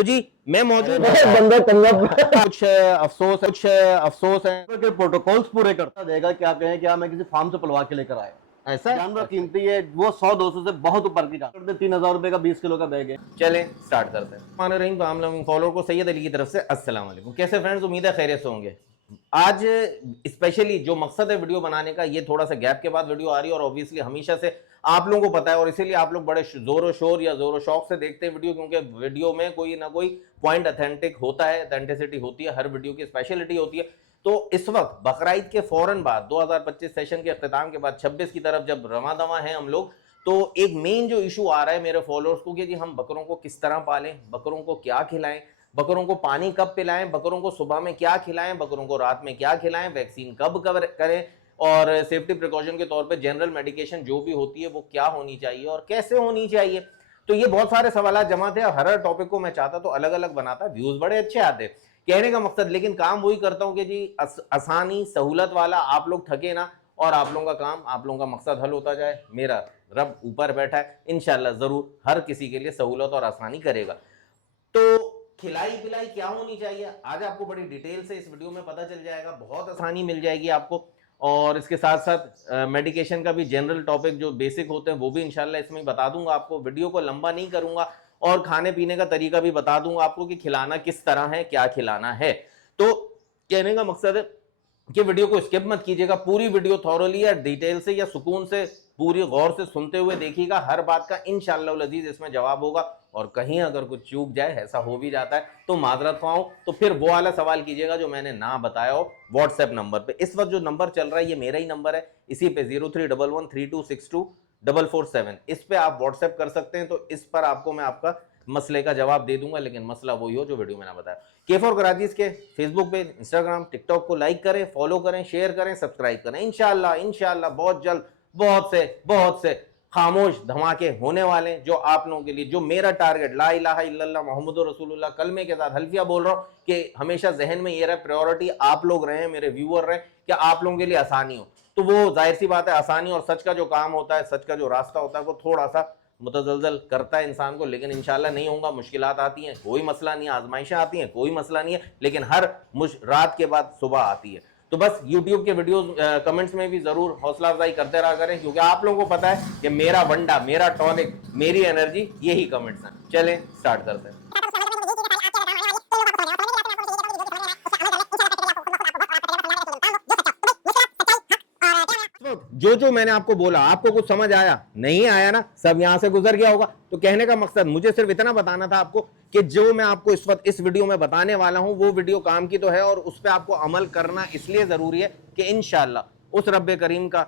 तो जी मैं मौजूद बंदा तंगा कुछ अफसोस है के प्रोटोकॉल्स पूरे करता देगा कि आप कहें कि मैं किसी फार्म से पलवा के लेकर आया। ऐसा जानवर कीमती है, वो 100-200 से बहुत ऊपर की जाती है। 3,000 रुपए का 20 किलो का बैग है। चलें स्टार्ट करते हैं। मान रही तो आम लोग फॉलोअर को सैयद अली की तरफ से अस्सलाम वालेकुम। कैसे फ्रेंड्स, उम्मीद है खैरियत से होंगे। आज स्पेशली जो मकसद है वीडियो बनाने का, ये थोड़ा सा गैप के बाद वीडियो आ रही है और ऑब्वियसली हमेशा से आप लोगों को पता है और इसीलिए आप लोग बड़े जोरों शोर या जोरों शौक से देखते हैं वीडियो, क्योंकि वीडियो में कोई ना कोई पॉइंट ऑथेंटिक होता है, ऑथेंटिसिटी होती है, हर वीडियो की स्पेशलिटी होती है। तो इस वक्त बकरीद के फौरन बाद 2025 सेशन के अख्तिताम के बाद 26 की तरफ जब रवा दवा है हम लोग, तो एक मेन जो इशू आ रहा है मेरे फॉलोअर्स को कि जी हम बकरों को किस तरह पालें, बकरों को क्या खिलाएं, बकरों को पानी कब पिलाएं, बकरों को सुबह में क्या खिलाएं, बकरों को रात में क्या खिलाएं, वैक्सीन कब करें और सेफ्टी प्रिकॉशन के तौर पे जनरल मेडिकेशन जो भी होती है वो क्या होनी चाहिए और कैसे होनी चाहिए। तो ये बहुत सारे सवाल जमा थे। हर टॉपिक को मैं चाहता तो अलग अलग बनाता, व्यूज बड़े अच्छे आते कहने का मकसद, लेकिन काम वही करता हूं कि जी आसानी सहूलत वाला, आप लोग थके ना और आप लोगों का काम, आप लोगों का मकसद हल होता जाए। मेरा रब ऊपर बैठा है, इंशाल्लाह जरूर हर किसी के लिए सहूलत और आसानी करेगा। तो खिलाई पिलाई क्या होनी चाहिए आज आपको बड़ी डिटेल से इस वीडियो में पता चल जाएगा, बहुत आसानी मिल जाएगी आपको। और इसके साथ साथ मेडिकेशन का भी जनरल टॉपिक जो बेसिक होते हैं वो भी इंशाल्लाह इसमें बता दूंगा आपको। वीडियो को लंबा नहीं करूंगा और खाने पीने का तरीका भी बता दूंगा आपको कि खिलाना किस तरह है, क्या खिलाना है। तो कहने का मकसद है कि वीडियो को स्किप मत कीजिएगा, पूरी वीडियो थॉरोली या डिटेल से या सुकून से पूरी गौर से सुनते हुए देखिएगा। हर बात का इंशाअल्लाह अज़ीज इसमें जवाब होगा और कहीं अगर कुछ चूक जाए, ऐसा हो भी जाता है तो माजरत ख्वाह, तो फिर वो वाला सवाल कीजिएगा जो मैंने ना बताया हो व्हाट्सएप नंबर पे। इस वक्त जो नंबर चल रहा है ये मेरा ही नंबर है, इसी पे 031132624447 इस पे आप व्हाट्सएप कर सकते हैं। तो इस पर आपको मैं आपका मसले का जवाब दे दूंगा, लेकिन मसला वही हो जो वीडियो मैंने बताया। के4 कराचीज के फेसबुक पे, इंस्टाग्राम, टिकटॉक को लाइक करें, फॉलो करें, शेयर करें, सब्सक्राइब करें। इंशाल्लाह बहुत जल्द बहुत से खामोश धमाके होने वाले जो आप लोगों के लिए, जो मेरा टारगेट ला इलाहा इल्लल्लाह मुहम्मदुर रसूलुल्लाह कलमे के साथ हल्फिया बोल रहा हूं कि हमेशा जहन में ये रहे, प्रायोरिटी आप लोग रहे, मेरे व्यूअर रहे, कि आप लोगों के लिए आसानी हो। तो वो जाहिर सी बात है, आसानी और सच का जो काम होता है, सच का जो रास्ता होता है, वो थोड़ा सा मुतजलजल करता है इंसान को, लेकिन इंशाल्लाह नहीं होगा। मुश्किलात आती हैं, कोई मसला नहीं है, आजमाइशें आती हैं, कोई मसला नहीं है, लेकिन हर रात के बाद सुबह आती है। तो बस YouTube के वीडियोस कमेंट्स में भी जरूर हौसला अफजाई करते रहा करें, क्योंकि आप लोगों को पता है कि मेरा वंडा, मेरा टॉनिक, मेरी एनर्जी यही कमेंट्स हैं। चलें स्टार्ट करते हैं। जो मैंने आपको बोला, आपको कुछ समझ आया नहीं आया ना, सब यहां से गुजर गया होगा। तो कहने का मकसद मुझे सिर्फ इतना बताना था आपको कि जो मैं आपको इस वक्त इस वीडियो में बताने वाला हूं वो वीडियो काम की तो है और उस पर आपको अमल करना इसलिए जरूरी है कि इंशाअल्लाह उस रब्बे करीम का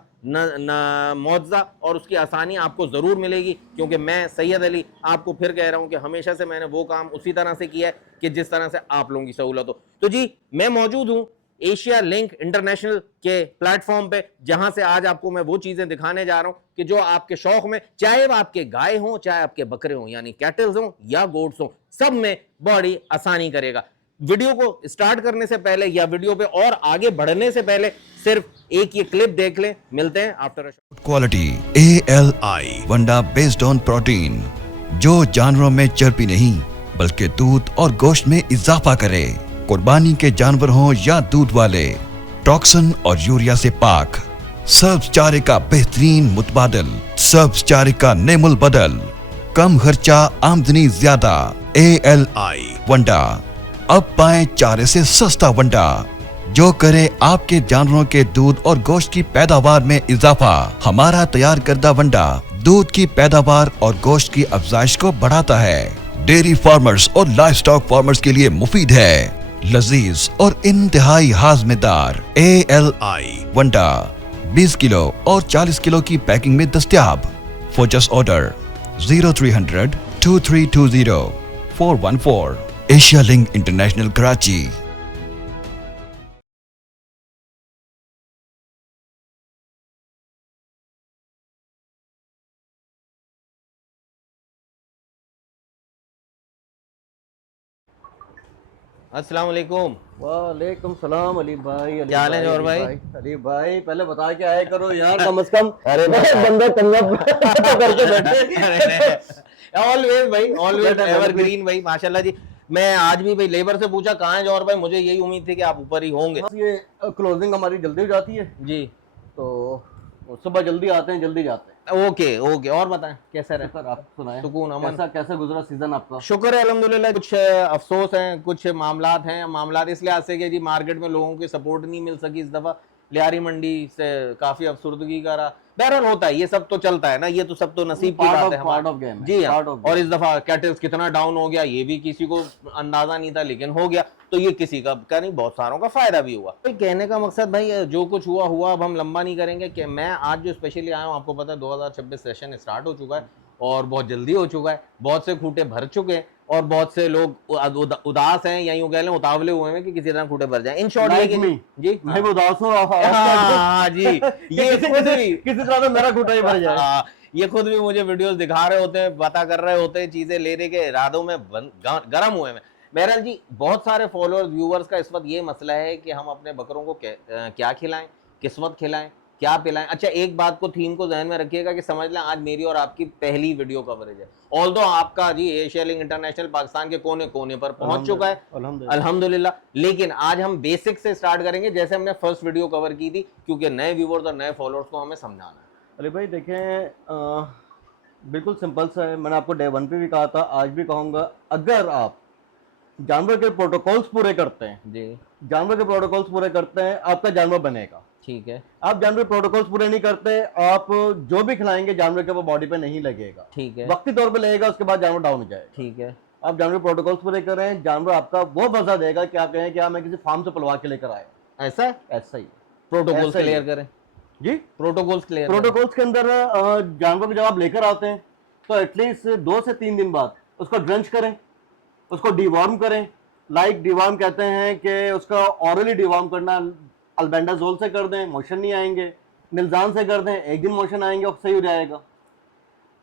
मौजज़ा और उसकी आसानी आपको जरूर मिलेगी। क्योंकि मैं सैयद अली आपको फिर कह रहा हूं कि हमेशा से मैंने वो काम उसी तरह से किया है कि जिस तरह से आप लोगों की सहूलत हो। तो जी मैं मौजूद हूं एशिया लिंक इंटरनेशनल के प्लेटफॉर्म पे, जहां से आज आपको मैं वो चीजें दिखाने जा रहा हूं कि जो आपके शौक में, चाहे वो आपके गाय हो, चाहे आपके बकरे हो, यानी कैटल्स हो या गोट्स हो, सब में बड़ी आसानी करेगा। वीडियो को स्टार्ट करने से पहले या वीडियो पे और आगे बढ़ने से पहले सिर्फ एक ये क्लिप देख लें। मिलते हैं आफ्टर क्वालिटी ALI वंडा बेस्ड ऑन प्रोटीन, जो जानवरों में चर्बी नहीं बल्कि दूध और गोश्त में इजाफा करे। कुर्बानी के जानवर हों या दूध वाले, टॉक्सिन और यूरिया से पाक, सब्ज चारे का बेहतरीन मुतबादल, सब्ज चारे का नेमुल बदल, कम खर्चा आमदनी ज्यादा। ALI वंडा, अब पाएं चारे से सस्ता वंडा जो करे आपके जानवरों के दूध और गोश्त की पैदावार में इजाफा। हमारा तैयार करदा वंडा दूध की पैदावार और गोश्त की अफजाइश को बढ़ाता है। डेयरी फार्मर्स और लाइव स्टॉक फार्मर्स के लिए मुफीद है, लजीज और इंतहाई हाजमेदार। ALI वंडा 20 किलो और 40 किलो की पैकिंग में दस्तयाब। For just order 0300 2320 414। Asia link international Karachi. अस्सलाम वालेकुम। वालेकुम सलाम अली भाई। क्या हाल है जौहर भाई? अली भाई पहले बता के आया करो यार, कम से कम। अरे बंदा तंगा करके बैठे। ऑलवेज भाई, ऑलवेज एवरग्रीन भाई, माशाल्लाह जी। मैं आज भी भाई लेबर से पूछा कहाँ है जौहर भाई, मुझे यही उम्मीद थी कि आप ऊपर ही होंगे। बस ये क्लोजिंग हमारी जल्दी हो जाती है, जी तो सुबह जल्दी आते हैं जल्दी जाते हैं। ओके ओके, और बताएं कैसा रहे? सर आप सुनाएं, सुकून अमन? कैसा गुजरा सीजन आपका? शुक्र है अल्हम्दुलिल्लाह। कुछ अफसोस हैं, कुछ मामलात हैं। मामलात इस लिहाज से कि जी मार्केट में लोगों की सपोर्ट नहीं मिल सकी इस दफ़ा, लियारी मंडी से काफ़ी अफसुर्दगी का रहा। बहरहाल होता है, ये सब तो चलता है ना, ये तो सब तो नसीब की बात है पार्ट ऑफ हमारी। गेम, जी हाँ, और इस दफ़ा कैटल्स कितना डाउन हो गया ये भी किसी को अंदाज़ा नहीं था, लेकिन हो गया, तो ये किसी का नहीं, बहुत सारों का फ़ायदा भी हुआ। भाई कहने का मकसद भाई जो कुछ हुआ हुआ, अब हम लंबा नहीं करेंगे। कि मैं आज जो स्पेशली आया हूँ, आपको पता है 2026 सेशन स्टार्ट हो चुका है और बहुत जल्दी हो चुका है, बहुत से खूंटे भर चुके हैं और बहुत से लोग उदास हैं या यूं कह लें उतावले हुए हैं कि किसी तरह खूंटे भर जाएं। इन शॉर्ट ये जी मैं भी उदास हूं। हाँ जी, ये खुद भी किसी तरह से मेरा खूंटा ही भर जाए। हाँ, ये खुद भी मुझे वीडियोस दिखा रहे होते हैं, पता कर रहे होते हैं, चीजें लेने के इरादों में गर्म हुए हैं। बहरहाल जी, बहुत सारे फॉलोअर्स व्यूअर्स का इस वक्त ये मसला है कि हम अपने बकरों को क्या खिलाएं, किस वक्त खिलाएं, क्या पिलाएं। अच्छा, एक बात को थीम को ध्यान में रखिएगा कि समझ लें आज मेरी और आपकी पहली वीडियो कवरेज है। ऑल्दो आपका जी एशिया लिंक इंटरनेशनल पाकिस्तान के कोने कोने पर पहुंच चुका है अल्हम्दुलिल्लाह, लेकिन आज हम बेसिक से स्टार्ट करेंगे जैसे हमने फर्स्ट वीडियो कवर की थी, क्योंकि नए व्यूअर्स और नए फॉलोअर्स को हमें समझाना है। अरे भाई देखें, बिल्कुल सिंपल सा है। मैंने आपको डे 1 पे भी कहा था, आज भी कहूँगा, अगर आप जानवर के प्रोटोकॉल्स पूरे करते हैं जी, जानवर के प्रोटोकॉल्स पूरे करते हैं, आपका जानवर बनेगा। ठीक है। आप जानवर प्रोटोकॉल्स पूरे नहीं करते, आप जो भी खिलाएंगे जानवर के वो बॉडी पे नहीं लगेगा। ठीक है। वक्ती तौर पे लगेगा, उसके बाद जानवर डाउन हो जाएगा। ठीक है। आप जानवर प्रोटोकॉल्स पूरे करें, जानवर आपका वो मजा देगा कि आप कहें कि मैं किसी फार्म से पलवा के लेकर आया। ऐसा है? ऐसा ही प्रोटोकॉल्स क्लियर करें जी। प्रोटोकॉल्स क्लियर, प्रोटोकॉल्स के अंदर जानवर को जब आप लेकर आते हैं तो एटलीस्ट 2 से 3 दिन बाद उसको ड्रंच करें, उसको डिवॉर्म करें। लाइक डिवॉर्म कहते हैं कि उसका ऑरली डिवॉर्म करना, अल्बेंडाजोल से कर दें, मोशन नहीं आएंगे। निल्जान से कर दें, एक दिन मोशन आएंगे और सही हो जाएगा।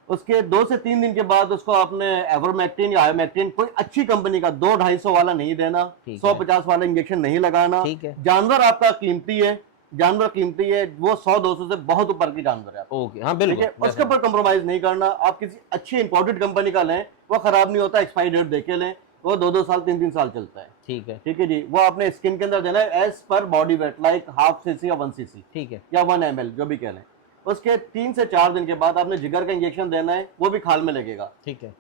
उसके 2 से 3 दिन के बाद उसको आपने एवरमेक्टिन या आयोमेक्टिन, कोई अच्छी कंपनी का 200-250 वाला नहीं देना, 100-50 वाला इंजेक्शन नहीं लगाना। जानवर आपका कीमती है, जानवर कीमती है, वो 100-200 से बहुत ऊपर की जानवर है। ओके, हाँ बिल्कुल, उसके ऊपर कंप्रोमाइज नहीं करना। आप किसी अच्छी इंपोर्टेड कंपनी का लें, वो खराब नहीं होता, एक्सपायरी डेट देके लें, वो 2-2 साल 3-3 साल चलता है। ठीक है, ठीक है जी। वो आपने स्किन के अंदर देना है as per body weight, like half cc या 1 सीसी, ठीक है, या 1 ml जो भी कह लें। उसके 3 से 4 दिन के बाद आपने जिगर का इंजेक्शन देना है, वो भी खाल में लगेगा। ठीक है,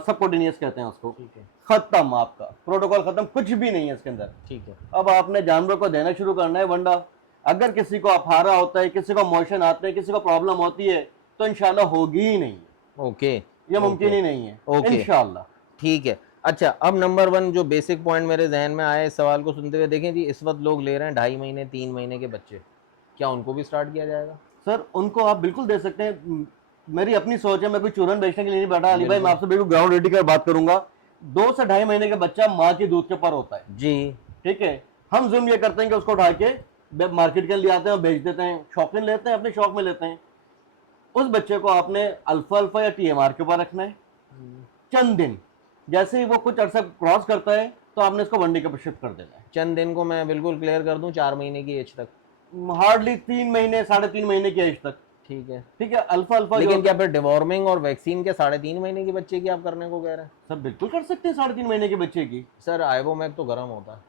सबकोटिनियस कहते हैं उसको। ठीक है, खत्म, आपका प्रोटोकॉल खत्म, कुछ भी नहीं है इसके अंदर। ठीक है, अब आपने जानवर को देना शुरू करना है वंडा। अगर किसी को अफारा होता है, किसी को मोशन आते हैं, किसी को प्रॉब्लम होती है, तो इंशाल्लाह होगी ही नहीं। ओके, ये मुमकिन ही नहीं है इंशाल्लाह। ठीक है। अच्छा, अब नंबर 1 जो बेसिक पॉइंट मेरे जहन में आया इस सवाल को सुनते हुए, देखें जी इस वक्त लोग ले रहे हैं 2.5 महीने 3 महीने के बच्चे, क्या उनको भी स्टार्ट किया जाएगा? सर उनको आप बिल्कुल दे सकते हैं। मेरी अपनी सोच है, मैं कोई चूरन बेचने के लिए नहीं बैठा अली भाई, मैं आपसे बिल्कुल ग्राउंड रेडी कर बात करूंगा। 2 से 2.5 महीने का बच्चा माँ के दूध के ऊपर होता है जी। ठीक है, हम जुर्म ये करते हैं कि उसको उठा के मार्केट के लिए आते हैं और बेच देते हैं, शौकीन लेते हैं, अपने शौक में लेते हैं। उस बच्चे को आपने अल्फा या TMR के ऊपर रखना है चंद दिन। जैसे ही वो कुछ अर्सा क्रॉस करता है तो आपने इसको वनडे के ऊपर शिफ्ट कर देना है। चंद दिन को मैं बिल्कुल क्लियर कर दूं, 4 महीने की एज तक, हार्डली 3 महीने 3.5 महीने की एज तक। ठीक है, ठीक है, अल्फा। लेकिन क्या फिर डिवॉर्मिंग और वैक्सीन के 3.5 महीने की बच्चे की आप करने को कह रहे हैं? सर बिल्कुल कर सकते हैं 3.5 महीने के बच्चे की। सर आइवोमैक तो गर्म होता है,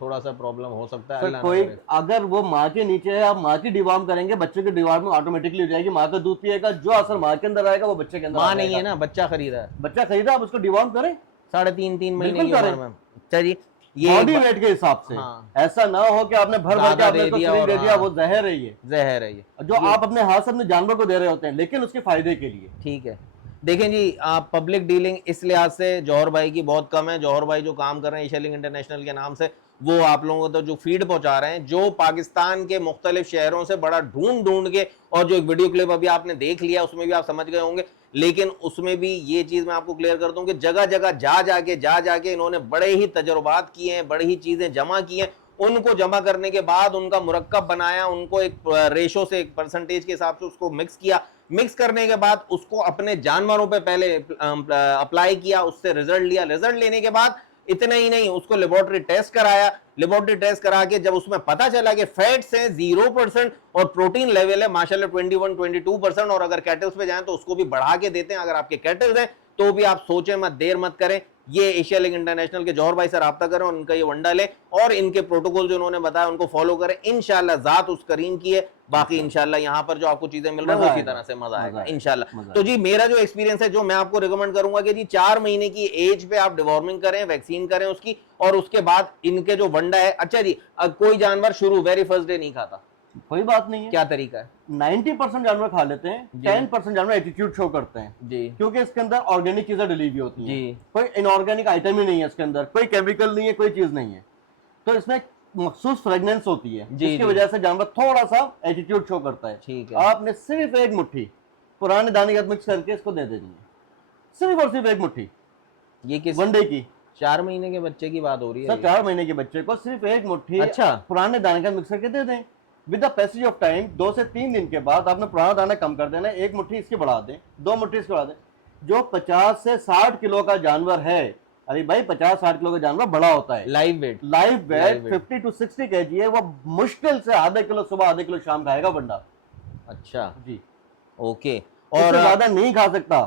थोड़ा सा प्रॉब्लम हो सकता है। कोई अगर वो माँ के नीचे है, आप माँ की डिवॉर्म करेंगे, बच्चे की डिवॉर्म ऑटोमेटिकली हो जाएगी। माँ का दूध पिएगा, जो असर माँ के अंदर आएगा वो बच्चे के अंदर। माँ नहीं है ना, बच्चा खरीदा है, बच्चा खरीदा, आप उसको डिवॉर्म करें 3.5 महीने की उम्र में। चलिए, ये बॉडी वेट के हिसाब से। हाँ। ऐसा ना हो कि आपने भर भर के आपने उसको दे दिया, वो जहर है, ये जहर है, ये जो आप अपने हाथ से अपने जानवर को दे रहे होते हैं, लेकिन उसके फायदे के लिए। ठीक है, देखें जी, आप पब्लिक डीलिंग इस लिहाज से जौहर भाई की बहुत कम है। जौहर भाई जो काम कर रहे हैं एशिया लिंक इंटरनेशनल के नाम से, वो आप लोगों को तो जो फीड पहुंचा रहे हैं, जो पाकिस्तान के मुख्तलिफ शहरों से बड़ा ढूंढ के, और जो एक वीडियो क्लिप अभी आपने देख लिया उसमें भी आप समझ गए होंगे, लेकिन उसमें भी ये चीज मैं आपको क्लियर कर दूं कि जगह जगह जा जाके इन्होंने बड़े ही तजुर्बात किए हैं, बड़ी ही चीजें जमा की हैं। उनको जमा करने के बाद उनका मुरक्कब बनाया, उनको एक रेशो से, एक परसेंटेज के हिसाब से उसको मिक्स किया। मिक्स करने के बाद उसको अपने जानवरों पे पहले अप्लाई किया, उससे रिजल्ट लिया। रिजल्ट लेने के बाद इतना ही नहीं, उसको लेबोरेटरी टेस्ट कराया। लेबोरेटरी टेस्ट करा के जब उसमें पता चला कि फैट्स हैं 0% और प्रोटीन लेवल है माशाल्लाह 21-22%, और अगर कैटल्स पे जाएं तो उसको भी बढ़ा के देते हैं। अगर आपके कैटल्स हैं तो भी आप सोचें मत, देर मत करें, ये एशिया लीग इंटरनेशनल के जौहर भाई से रब्ता करें और उनका ये वंडा लें और इनके प्रोटोकॉल जो उन्होंने बताया उनको फॉलो करें। इंशाल्लाह जात उस करीम की है, बाकी इंशाल्लाह यहाँ पर जो आपको चीजें मिल रही है उसी तरह से मजा आएगा इंशाल्लाह। तो जी मेरा जो एक्सपीरियंस है, जो मैं आपको रिकमेंड करूंगा कि जी 4 महीने की एज पे आप डिवॉर्मिंग करें, वैक्सीन करें उसकी, और उसके बाद इनके जो वंडा है। अच्छा जी, कोई जानवर शुरू वेरी फर्स्ट डे नहीं खाता, कोई बात नहीं है। क्या तरीका है? 90% जानवर खा लेते हैं, 10% जानवर एटीट्यूड शो करते हैं जी, क्योंकि इसके अंदर ऑर्गेनिक चीजें डली हुई होती हैं जी। कोई इनऑर्गेनिक आइटम ही नहीं है इसके अंदर, कोई केमिकल नहीं है, कोई चीज नहीं है, तो इसमें मखसूस फ्रेगनेंस होती है जिसकी वजह से जानवर थोड़ा सा एटीट्यूड शो करता है। ठीक है। आपने सिर्फ एक मुट्ठी पुराने दाने के साथ मिक्स करके इसको दे देनी है, सिर्फ और सिर्फ एक मुट्ठी। ये किस वनडे की 4 महीने के बच्चे की बात हो रही है? सर 4 महीने के बच्चे को सिर्फ एक मुट्ठी अच्छा। पुराने दाने का मिक्स करके दे दें। With the passage of time 2 से 3 दिन के बाद आपने पुराना दाना कम कर देना, एक मुट्ठी इसकी बढ़ा दें, 2 मुट्ठी इसकी बढ़ा दें। जो 50 से 60 किलो का जानवर है, अरे भाई 50-60 किलो का जानवर बड़ा होता है, लाइव वेट 50 to 60 kg है, वो मुश्किल से आधा किलो सुबह आधा किलो शाम खाएगा बंदा। अच्छा जी, ओके। और और ज्यादा नहीं खा सकता,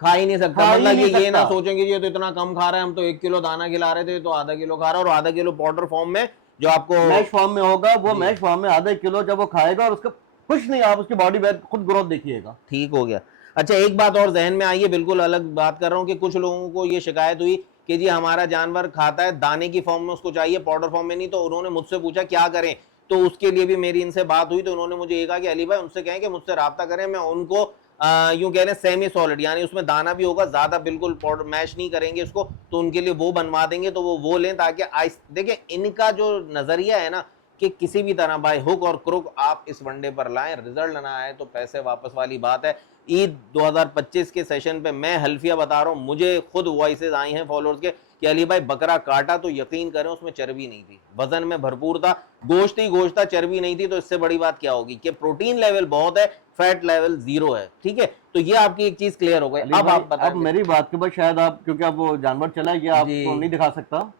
खा ही नहीं सकता, खा ही मतलब नहीं ये ना सकता। सोचेंगे ये तो इतना कम खा रहा है, हम तो 1 किलो दाना खिला रहे थे तो आधा किलो खा रहा है, और आधा किलो पाउडर फॉर्म में जो आपको मैश फॉर्म में होगा, वो मैश फॉर्म में आधा किलो जब वो खाएगा, और उसका कुछ नहीं, आप उसकी बॉडी वेट खुद ग्रोथ देखिएगा। ठीक हो गया। अच्छा एक बात और जहन में आई है, बिल्कुल अलग बात कर रहा हूँ कि कुछ लोगों को ये शिकायत हुई कि जी हमारा जानवर खाता है दाने की फॉर्म में, उसको चाहिए पाउडर फॉर्म में नहीं, तो उन्होंने मुझसे पूछा क्या करें, तो उसके लिए भी मेरी इनसे बात हुई, तो उन्होंने मुझे ये कहा कि अली भाई उनसे कहें कि मुझसे रब्ता करें, मैं उनको यूं कह रहे हैं सेमी सॉलिड, यानी उसमें दाना भी होगा, ज्यादा बिल्कुल पाउडर मैश नहीं करेंगे उसको, तो उनके लिए वो बनवा देंगे, तो वो लें, ताकि देखिए इनका जो नजरिया है ना कि किसी भी तरह बाय हुक और क्रुक आप इस वनडे पर लाएं, रिजल्ट ना आए तो पैसे वापस वाली बात है। ईद 2025 के सेशन पे मैं हल्फिया बता रहा हूँ, मुझे खुद वॉइसेज आई हैं फॉलोअर्स के कि अली भाई बकरा काटा तो यकीन करें उसमें चर्बी नहीं थी, वजन में भरपूर था, गोश्त ही गोश्त था, चर्बी नहीं थी, तो इससे बड़ी बात क्या होगी कि प्रोटीन लेवल बहुत है, फैट लेवल 0 है। ठीक है, तो ये आपकी एक चीज क्लियर हो गई। अब आप अब मेरी बात के बाद शायद आप, क्योंकि अब वो जानवर चला गया, आपको नहीं दिखा सकता,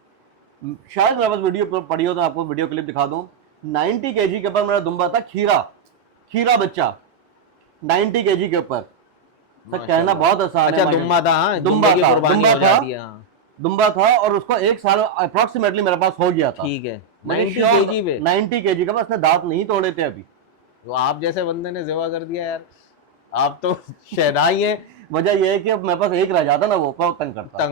शायद मेरे पास वीडियो पड़ी हो तो आपको वीडियो क्लिप दिखा दूं। 90 kg के ऊपर मेरा दुम्बा था, खीरा बच्चा 90 kg के ऊपर। सर कहना बहुत आसान है। अच्छा दुम्बा था, हाँ, दुम्बा की था, कुर्बानी हो जाती है, हाँ। दुम्बा था, और उसको 1 साल अप्रोक्सीमेटली मेरे पास हो गया था। ठीक है, 90 kg पे 90 kg का, उसने दांत नहीं तोड़े थे अभी। तो आप जैसे बंदे ने सेवा कर दिया यार, आप तो शहनाई है। वजह यह है कि अब मेरे पास एक रह जाता ना, वो तंग करता।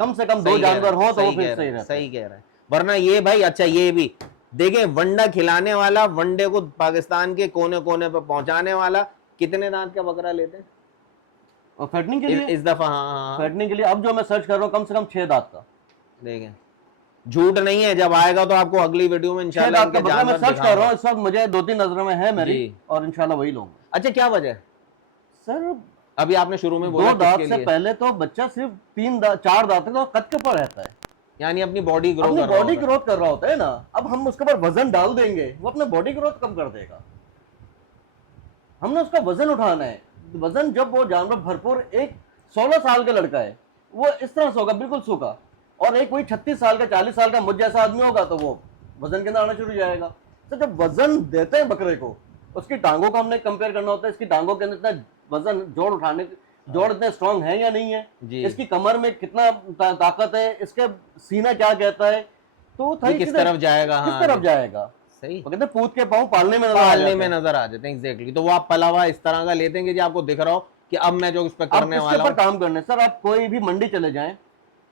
कम से कम 2 जानवर हो तो वो फिर सही रहता। सही कह रहा है, वरना ये भाई, अच्छा ये भी देखें, वंडा खिलाने वाला, वनडे को पाकिस्तान के कोने कोने पे पहुंचाने वाला, कितने दांत का बकरा लेते हैं और फैटनिंग के लिए इस दफा? हाँ, फैटनिंग के लिए अब जो मैं सर्च कर रहा हूँ कम से कम 6 दांत का। देखें झूठ नहीं है, जब आएगा तो आपको अगली वीडियो में इंशाल्लाह इनके मैं जानवर सर्च कर रहा हूँ इस वक्त, मुझे 2-3 नजरों में है मेरी, जी। और इंशाल्लाह वही लूंगा। अच्छा क्या वजह है? सर अभी आपने शुरू में बोला 2 दांत किसके से लिए? पहले तो बच्चा सिर्फ 4 दांत तक तो कद के ऊपर रहता है, यानी अपनी बॉडी ग्रो अपनी कर रहा बॉडी होगा। ग्रोथ कर रहा होता है ना। अब हम उसके ऊपर वजन डाल देंगे, वो अपने बॉडी ग्रोथ कम कर देगा। हमने उसका वजन उठाना है। वजन जब वो जानवर भरपूर, एक 16 साल का लड़का है वो इस तरह से होगा, बिल्कुल सूखा, और एक कोई 36 साल का 40 साल का मुझ जैसा आदमी होगा तो वो वजन के अंदर आना शुरू हो जाएगा। तो जब वजन देते हैं बकरे को, उसकी टांगों का हमने कंपेयर करना होता है, इसकी टांगों के अंदर इतना वजन, जोड़ इतने स्ट्रॉन्ग है या नहीं है, इसकी कमर में कितना ताकत है, इसके सीना क्या कहता है, तो किस तरफ जाएगा, किस तरफ जाएगा। सही, वो कहते हैं पूत के पाँव पालने में नजर आ जाते हैं। एग्जैक्टली, तो वो आप पला हुआ इस तरह का लेते हैं कि जी आपको दिख रहा हो कि अब मैं जो इस पे करने वाला हूं, काम करने। सर आप कोई भी मंडी चले जाएं,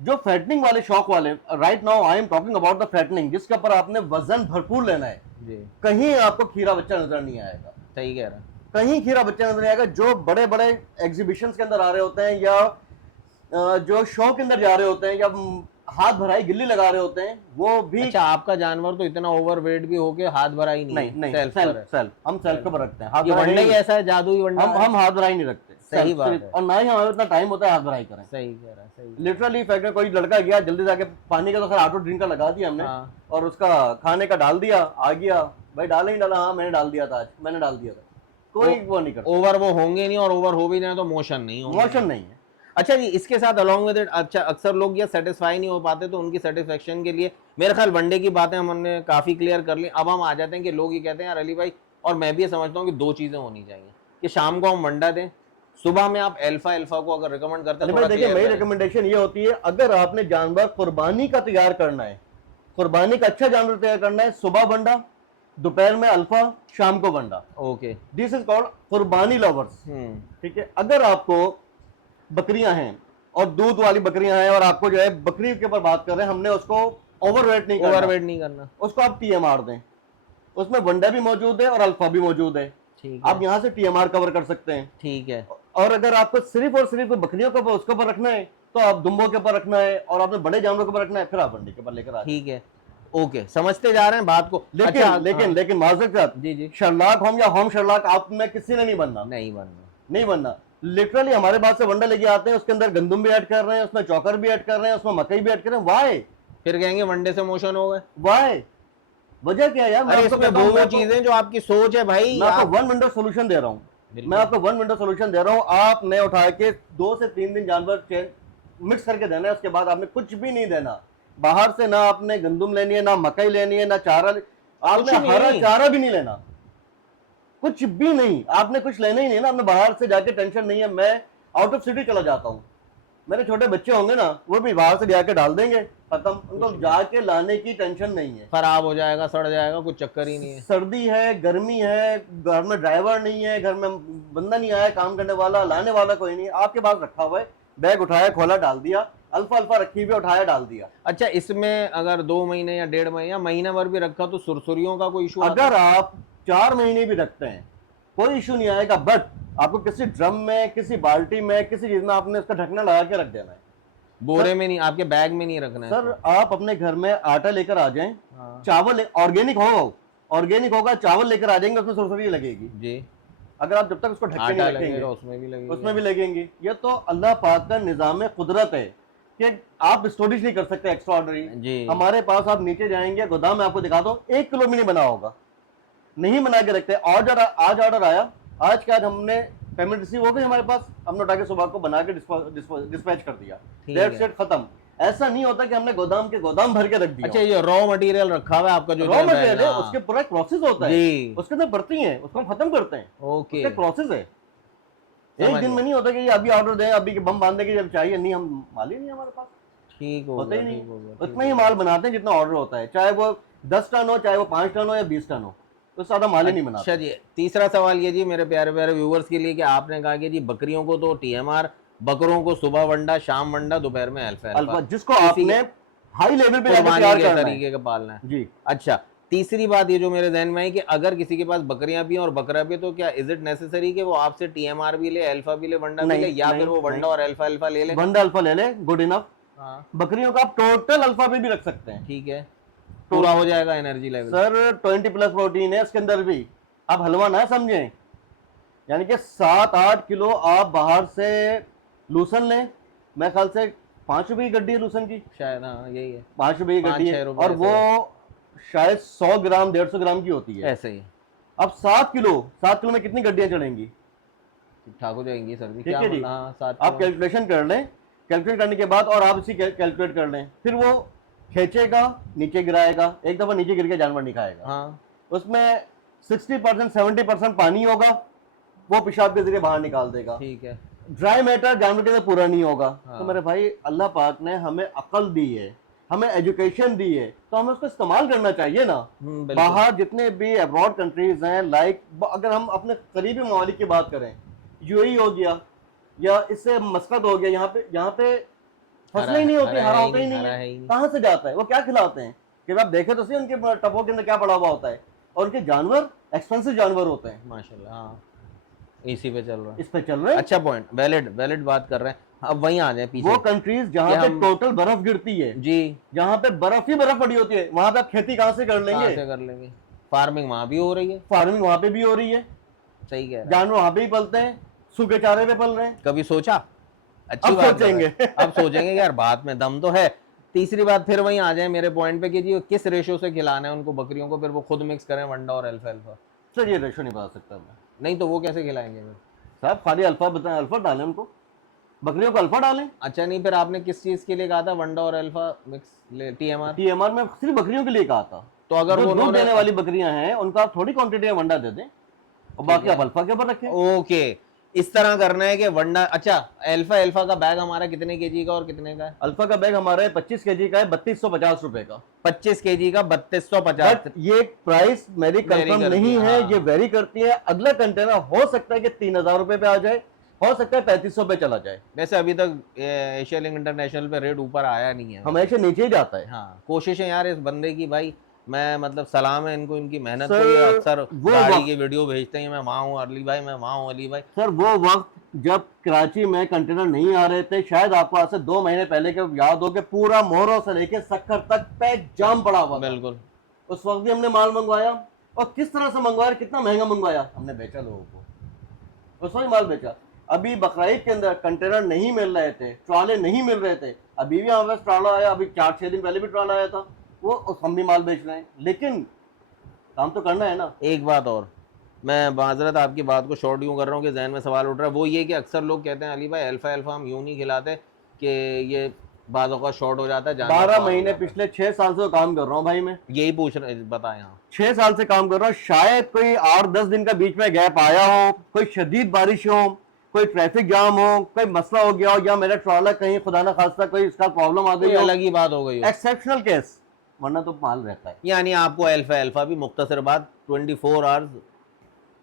जो फैटनिंग वाले शौक वाले, right now I am talking about the fattening, जिसके ऊपर आपने वजन भरपूर लेना है, कहीं आपको खीरा बच्चा नजर नहीं आएगा। सही कह रहा है, कहीं खीरा बच्चा नजर नहीं आएगा। जो बड़े बड़े एग्जीबिशन के अंदर आ रहे होते हैं, या जो शो के अंदर जा रहे होते हैं, या हाथ भराई गिल्ली लगा रहे होते हैं, वो भी। अच्छा आपका जानवर तो इतना ओवरवेट भी हो के हाथ भराई नहीं, सेल्फ हम सेल्फ के ऊपर रखते हैं। ये वंडा ही ऐसा है, जादुई वंडा, हम हाथ भराई नहीं रखते। सही बात है, और ना ही हमारे इतना टाइम होता है हाथ भराई करें। सही कह रहा है, सही। लिटरली फैक्ट में कोई लड़का गया जल्दी जाके पानी का, तो खैर ऑटो ड्रिंक का लगा दिया हमने, और उसका खाने का डाल दिया, आ गया भाई, डाला ही डाला, हाँ मैंने डाल दिया था, आज मैंने डाल दिया था, कोई वो नहीं करता। ओवर वो होंगे नहीं, और ओवर हो भी जाए तो मोशन नहीं होंगे, मोशन नहीं है। अच्छा जी, इसके साथ अलॉन्ग विद इट, अच्छा अक्सर लोग ये सेटिस्फाई नहीं हो पाते, तो उनकी सेटिस्फेक्शन के लिए मेरे ख्याल वनडे की बातें हमने काफी क्लियर कर ली। अब हम आ जाते हैं कि लोग ये कहते हैं यार अली भाई, और मैं भी ये समझता हूँ कि 2 चीजें होनी चाहिए, कि शाम को हम वंडा दें, सुबह में आप अल्फा को अगर रिकमेंड करते हैं, भाई थोड़ा देखिए, clear मेरी करें। रिकमेंडेशन ये होती है, अगर आपने जानवर कुर्बानी का तैयार करना है, कुर्बानी का अच्छा जानवर तैयार करना है, सुबह वंडा, दोपहर में अल्फा, शाम को वंडा। ओके। दिस इज कॉल्ड कुर्बानी लवर्स। ठीक है। अगर आपको बकरियां हैं और दूध वाली बकरियां हैं और आपको जो है बकरी के ऊपर बात कर रहे हैं, हमने उसको ओवरवेट नहीं करना, ओवरवेट नहीं करना। उसको आप टीएमआर दें, उसमें वंडा भी मौजूद है और अल्फा भी मौजूद है, ठीक आप है, यहाँ से टीएमआर कवर कर सकते हैं। ठीक है। और अगर आपको सिर्फ और सिर्फ बकरियों के ऊपर उसके ऊपर रखना है, तो आप दुम्बों के ऊपर रखना है, और आपने बड़े जानवरों के ऊपर रखना है, फिर आप वंडे के ऊपर लेकर आ जाए। ठीक है, ओके, समझते जा रहे हैं बात को। लेकिन अच्छा, लेकिन हाँ, लेकिन माजरत साहब, जी जी, शर्लाक होम या होम शर्लाक आप में किसी ने नहीं बनना, नहीं बनना। नहीं बनना। लिटरली हमारे पास से वंडा लेके आते हैं, उसके अंदर गंदम भी ऐड कर रहे हैं, उसमें चौकर भी ऐड कर रहे हैं, उसमें मकई भी ऐड कर रहे हैं। वाई? फिर कहेंगे वनडे से मोशन हो गए। वाई? वजह क्या है यार? मैं अरे आपको इसमें कहता हूं, वो चीजें जो आपकी सोच है भाई, मैं आपको आप वन विंडो सोल्यूशन दे रहा हूँ। बिल्कुल। मैं आपको वन विंडो सोल्यूशन दे रहा हूँ। आपने उठा के 2 से 3 दिन जानवर मिक्स करके देना है, उसके बाद आपने कुछ भी नहीं देना बाहर से। ना आपने गंदम लेनी है, ना मकई लेनी है, ना चारा आपने भी हरा नहीं। चारा भी नहीं लेना, कुछ भी नहीं। आपने कुछ लेना ही नहीं ना, आपने बाहर से जाके टेंशन नहीं है। मैं आउट ऑफ सिटी चला जाता हूँ, मेरे छोटे बच्चे होंगे ना, वो भी बाहर से जाके डाल देंगे, खत्म। उनको जाके लाने की टेंशन नहीं है। खराब हो जाएगा, सड़ जाएगा, कुछ चक्कर ही नहीं है। सर्दी है, गर्मी है, घर में ड्राइवर नहीं है, घर में बंदा नहीं आया काम करने वाला, लाने वाला कोई नहीं, आपके पास रखा हुआ है, बैग उठाया, खोला, डाल दिया, अल्फा अल्फा रखी हुई, उठाया, डाल दिया। अच्छा, इसमें अगर 2 महीने या 1.5 महीने या महीना भर भी रखा तो सुरसुरियों का कोई इशू अगर आप 4 महीने भी रखते हैं कोई इशू नहीं आएगा, बट आपको किसी ड्रम में, किसी बाल्टी में, किसी चीज में आपने उसका ढकना लगा के रख देना है। बोरे में नहीं, आपके बैग में नहीं रखना है सर आप अपने घर में आटा लेकर आ जाएं, हाँ। चावल ऑर्गेनिक होगा, चावल लेकर आ जाएंगे, उसमें सुरसुरी लगेगी जी, अगर आप जब तक उसको ढक के आटा नहीं रखेंगे, लगेगा, उसमें भी लगेगा, उसमें भी लगेंगे। ये तो अल्लाह पाक का निजाम कुदरत है कि आप स्टोरेज नहीं कर सकते एक्स्ट्राऑर्डिनरी। जी। हमारे पास आप नीचे जाएंगे, गोदाम में आपको दिखा दो, 1 किलो भी नहीं बना होगा, नहीं बना के रखते। आज ऑर्डर आया, आज के आज हमने पेमेंट रिसीव हो गई हमारे पास, हमने उठा के सुबह को बना के डिस्पैच कर दिया, ठीक डेट है। सेट खत्म। ऐसा नहीं होता कि हमने गोदाम के गोदाम भर के रख दिया। अच्छा, ये रॉ मटेरियल रखा हुआ है आपका जो रॉ बैग, मटेरियल है, हाँ। उसके पूरा प्रोसेस होता है, जी, उसके अंदर बढ़ती हैं, उसको हम खत्म करते हैं, ओके, उसका प्रोसेस है। समझ एक दिन में नहीं होता कि ये अभी ऑर्डर दें, अभी के बम बांधने की जब चाहिए, नहीं, हम माल ही नहीं हमारे पास, ठीक हो होता गया, ही नहीं। ठीक हो गया, ठीक उतना ही हो माल बनाते हैं जितना ऑर्डर होता है, चाहे वो 10 टन हो, चाहे वो 5 टन हो या 20 टन हो, तो ज्यादा माल ही नहीं गया। बनाते। अच्छा जी, तीसरा सवाल ये जी मेरे प्यारे प्यारे व्यूअर्स के लिए कि आपने कहा कि जी बकरियों को तो टीएमआर, बकरों को सुबह वंडा, शाम वंडा, दोपहर में अल्फा अल्फा, जिसको किसी आपने हाई लेवल पे जाकर कुर्बानी तैयार के करना है। तरीके का पालना है। जी। अच्छा, तीसरी बात ये जो मेरे जहन में है कि अगर किसी के पास बकरियां भी हैं और बकरा भी, तो क्या इज इट नेसेसरी कि वो आपसे टीएमआर भी ले, अल्फा भी ले, वंडा भी नहीं, ले, या नहीं, फिर वो वंडा नहीं। और अल्फा ले ले? वंडा अल्फा ले ले, गुड इनफ। हाँ, बकरियों का आप टोटल अल्फा पे भी रख सकते हैं, ठीक है, पूरा हो जाएगा एनर्जी लेवल। सर 20+ प्रोटीन है इसके अंदर भी, आप हलवा ना समझें। यानी कि 7-8 किलो आप बाहर से लूसन लें, मैं ख्याल से 5 रुपए की गड्डी है लूसन की, शायद, हाँ यही है, 5 रुपए की गड्डी 5-6 है, रुपए और ऐसे वो शायद 100 ग्राम 150 ग्राम की होती है। ऐसे ही अब 7 किलो में कितनी गड्डियां चढ़ेंगी? ठीक ठाक हो जाएंगी सर जी, ठीक क्या है जी। मतलब, हाँ, 7 आप कैलकुलेशन कर लें, कैलकुलेट करने के बाद और आप इसी कैलकुलेट कर लें, फिर वो खींचेगा, नीचे गिराएगा, एक दफा नीचे गिर के जानवर नहीं खाएगा। हाँ, उसमें 60% 70% पानी होगा, वो पेशाब के जरिए बाहर निकाल देगा। ठीक है, ड्राई मैटर जानवर के अंदर पूरा नहीं होगा। हाँ। तो मेरे भाई, अल्लाह पाक ने हमें अकल दी है, हमें एजुकेशन दी है, तो हमें उसको इस्तेमाल करना चाहिए ना। बिल्कुल। बाहर जितने भी अब्रॉड कंट्रीज हैं, लाइक अगर हम अपने करीबी ममालिक की बात करें, यूएई हो गया या इससे मस्कत हो गया, यहाँ पे फसलें ही नहीं होती, हरा होता ही नहीं है, कहाँ से जाता है? वो क्या खिलाते हैं कि आप देखें तो सही, उनके टबों के अंदर क्या पड़ा हुआ होता है, और उनके जानवर एक्सपेंसिव जानवर होते हैं। माशाल्लाह, हाँ, इसी पे चल रहा है। इस पे चल रहे हैं। अच्छा पॉइंट, वैलिड बात कर रहे हैं। अब वहीं आ जाए पीछे, वो कंट्रीज जहाँ कि पे हम- टोटल बर्फ गिरती है, जी, जहाँ पे बर्फ ही बर्फ पड़ी होती है, वहां पे आप खेती कहाँ से कर कहाँ लेंगे? से कर लेंगे? फार्मिंग वहां भी हो रही है, फार्मिंग वहां पे भी हो रही है, सही कह रहे हैं। जानवर वहां पे ही पलते हैं, सूखे चारे पे पल रहे हैं। कभी सोचा? अच्छी अब बात सोचेंगे। है। अब सोचेंगे कि यार बात में दम तो है। तीसरी बात फिर वहीं आ जाए मेरे पॉइंट पे कि जी किस रेशो से खिलाना है उनको बकरियों को, फिर वो खुद मिक्स करें वंडा और अल्फा। सर ये रेशो नहीं बता सकता मैं। नहीं तो वो कैसे खिलाएंगे फिर? साहब खाली अल्फा बताएं, अल्फा डालें उनको, बकरियों को अल्फा डालें। अच्छा, नहीं, फिर आपने किस चीज के लिए कहा था वंडा और अल्फा मिक्स टीएमआर? टीएमआर में सिर्फ बकरियों के लिए कहा था। तो अगर जो वो दूध देने वाली बकरियां हैं उनको आप थोड़ी क्वांटिटी में वंडा दे दें और बाकी आप अल्फा के ऊपर रखें। ओके, इस तरह करना है कि वंडा, अच्छा अल्फा का बैग हमारा कितने केजी का और कितने का है? अल्फा का बैग हमारा 25 केजी का है, 3250 रुपए का। 25 केजी का 3250। बट ये प्राइस मेरी कंफर्म करती नहीं है, है, हाँ। ये वेरी करती है। अगला कंटेनर हो सकता है कि 3000 रुपए पे आ जाए, हो सकता है 3500 पे चला जाए। वैसे अभी तक एशिया लिंक इंटरनेशनल पे रेट ऊपर आया नहीं है। हमेशा नीचे ही जाता है। हाँ, कोशिश है यार इस बंदे की भाई, मैं मतलब सलाम है इनको, इनकी मेहनत सर, को। ये अक्सर वो गाड़ी वक्त- की वीडियो भेजते हैं, मैं वहाँ हूँ अली भाई, मैं वहाँ हूँ अली भाई। सर वो वक्त जब कराची में कंटेनर नहीं आ रहे थे, शायद आपको आज से 2 महीने पहले के याद हो कि पूरा मोहरों से लेके सक्कर तक पे जाम पड़ा हुआ था। बिल्कुल। उस वक्त भी हमने माल मंगवाया, और किस तरह से मंगवाया, कितना महंगा मंगवाया, हमने बेचा लोगों को, उस वक्त माल बेचा। अभी बकरीद के अंदर कंटेनर नहीं मिल रहे थे, ट्राले नहीं मिल रहे थे, अभी भी हमारे पास ट्राला आया, अभी 4-6 दिन पहले भी ट्राला आया था, वो हम भी माल बेच रहे हैं। लेकिन काम तो करना है ना। एक बात और, मैं माजरत आपकी बात को शॉर्ट यूँ कर रहा हूँ कि जहन में सवाल उठ रहा है, वो ये कि अक्सर लोग कहते हैं अली भाई अल्फा हम यूँ नहीं खिलाते कि ये बाज़ों का शॉर्ट हो जाता है। 12 महीने पिछले 6 साल से काम कर रहा हूँ भाई मैं, यही पूछ रहे बताएं। हाँ 6 साल से काम कर रहा हूँ। शायद कोई 8-10 दिन का बीच में गैप आया हो, कोई शदीद बारिश हो, कोई ट्रैफिक जाम हो, कोई मसला हो गया हो, या मेरा ट्रॉला कहीं खुदा ना खास्ता कोई इसका प्रॉब्लम आ गई हो, अलग ही बात हो गई हो। एक्सेप्शनल केस, वरना तो माल रहता है। यानी आपको अल्फा भी मुख्तसर बात 24 आवर्स